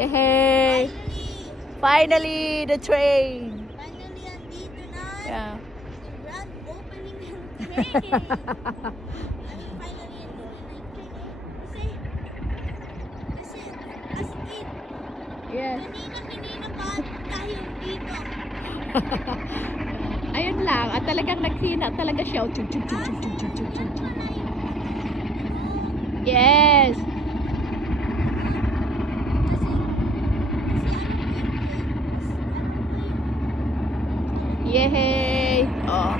Yay! Finally, the train. Finally, andito na. Yeah. The grand opening ng train. Finally, kasi as in, Yes. kanina pa tayo dito. Ayun lang. At talagang naghina talaga siya. Chug, chug, chug, chug, chug, chug, chug, chug. Yes. Yay! Oh.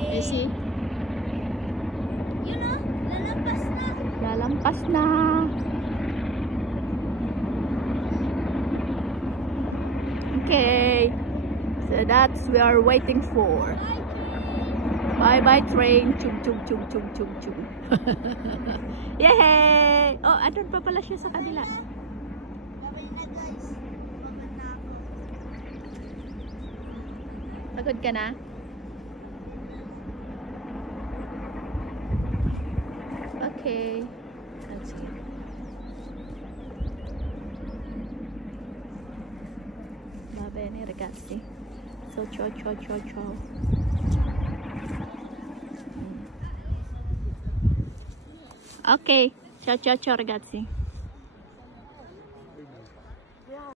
You see? Yun o, lalampas na. Lalampas na. Okay. So that's we are waiting for. Bye bye train. Chung chung chung chung chung chung. Yay! Oh, andun pa pala siya sa kabila. Babay na guys. Babay na ako. Pagod ka na? Okay. Let's go. Va bene ragazzi. So ciao ciao ciao ciao. Ok, ciao ciao ciao ragazzi.